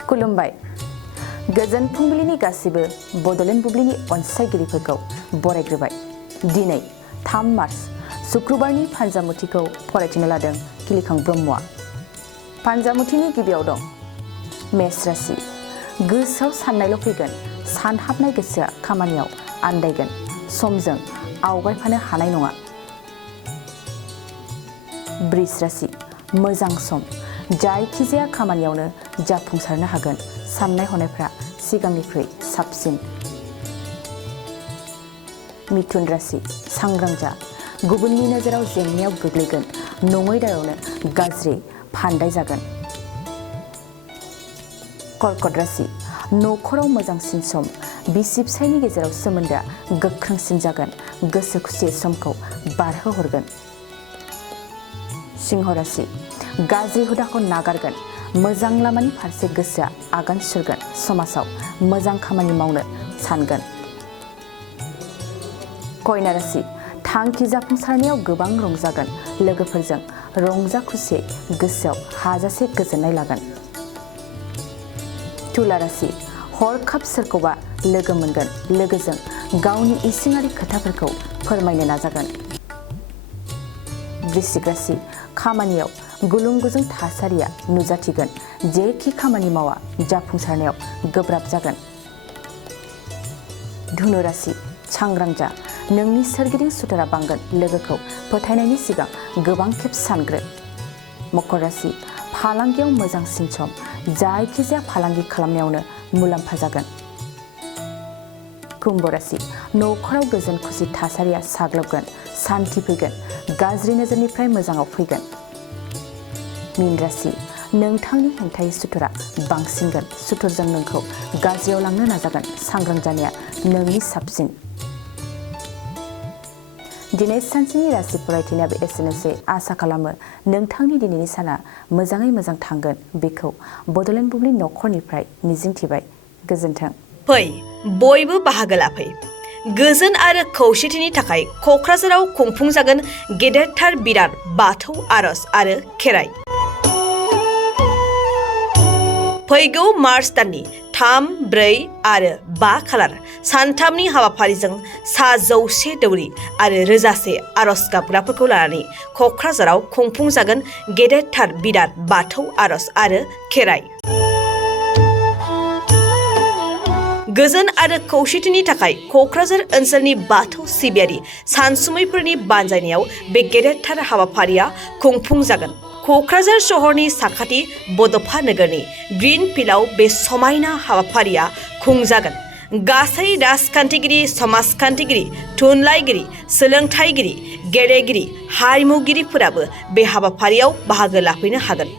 खुलुमबाय गोजोन फुंबिलिनि गासिबो बड'लेण्ड बुब्लिनि अनसायगिरिफोरखौ बरायग्रोबाय। दिनै 3 मार्च शुक्रबारनि फान्जामुथिखौ फरायथिनो लादों किलिखां ब्रह्मआ। फान्जामुथिनि गिबियाव दं मेष राशि। गोसोआव साननायल' फैगोन, सानहाबनाय गोसोआ खामानियाव आन्दायगोन, समजों आवगायफानो हानाय नङा। बृष राशि। मोजां सम, जायखिजाया खामानियावनो जाफुंसारनो हागोन, साननाय हनायफ्रा सिगांनिख्रुइ साबसिन। मिथुन राशि। सांग्रां जा, गुबुननि नोजोराव जेंनायाव गोग्लैगोन, नङै दायावनो गाज्रि फान्दाय जागोन। कर्कट राशि। न'खराव मोजांसिन सम, बिसि फिसायनि गेजेराव सोमोन्दोआ गोख्रोंसिन जागोन, गोसो खुसियै समखौ बारहोहरगोन। सिंह राशि। गाज्रि हुदाखौ नागारगोन, मोजां लामानि फारसे गोसोआ आगान सुरगोन, समाजाव मोजां खामानि मावनो सानगोन। कन्या राशि। थांखि जाफुंसारनायाव गोबां रंजागोन, लोगोफोरजों रंजा खुसियै गोसोआव हाजासे गोजोननाय लागोन। तुला राशि। हरखाब सोरखौबा लोगो मोनगोन, लोगोजों गावनि इसिङारि खोथाफोरखौ फोरमायनो नाजागोन। वृश्चिक राशि। खामानियाव गुलुं गुजुं थासारिया नुजाथिगोन, जेखि खामानि मावा जाफुंसारनायाव गोब्राब जागोन। धनु राशि। सांग्रां जा, नोंनि सोरगिदिं सुथुरा बांगोन, लोगोखौ फोथायनायनि सिगां गोबां खेब सानग्रो। मकर राशि। फालांगियाव मोजांसिन सम, जायखिजाया फालांगि खालामनायावनो मुलाम्फा जागोन। कुम्भ राशि। न'खराव गोजोन खुसि थासारिया साग्लोबगोन, सान्थि फैगोन, गाज्रि नोजोरनिफ्राय मोजाङाव फैगोन। मीन राशि। नोंथांनि हेंथायै सुथुरा बांसिनगोन, सुथुरजों नोंखौ गाज्रियाव लांनो नाजागोन, सांग्रां जानाया नोंनि साबसिन। दिनै सानसेनि राशि फरायथिनायाबो एसेनोसै। आसा खालामो नोंथांनि दिनैनि साना मोजाङै मोजां थांगोन, बेखौ बड'लेण्ड बुब्लि न'खरनिफ्राय मिजिंथिबाय। गोजोन्थों। फै बयबो बाहागो लाफै। गोजोन आरो खौसेथिनि थाखाय क'क्राझाराव खुंफुंजागोन गेदेरथार बिराद बाथौ आर'ज आरो खेराइ। फैगौ मार्च दाननि 3, 4 आरो 5 खालार सानथामनि हाबाफारिजों 100 दौरि आरो रोजासे आर'ज गाबग्राफोरखौ लानानै क'क्राझाराव खुंफुंजागोन गेदेरथार बिराद बाथौ आर'ज आरो खेराइ। गोजोन आरो खौसेथिनि थाखाय क'क्राझार ओनसोलनि बाथौ सिबियारि सानसुमैफोरनि बानजायनायाव बे गेदेरथार हाबाफारिया खुंफुंजागोन। क'क्राझार सहरनि साखाथि बड'फा नोगोरनि ग्रीन फिल्डआव बे समायना हाबाफारिया खुंजागोन। गासै राजखान्थिगिरि, समाजखान्थिगिरि, थुनलाइगिरि, सोलोंथाइगिरि, गेलेगिरि, हारिमुगिरिफोराबो बे हाबाफारियाव बाहागो लाफैनो हागोन।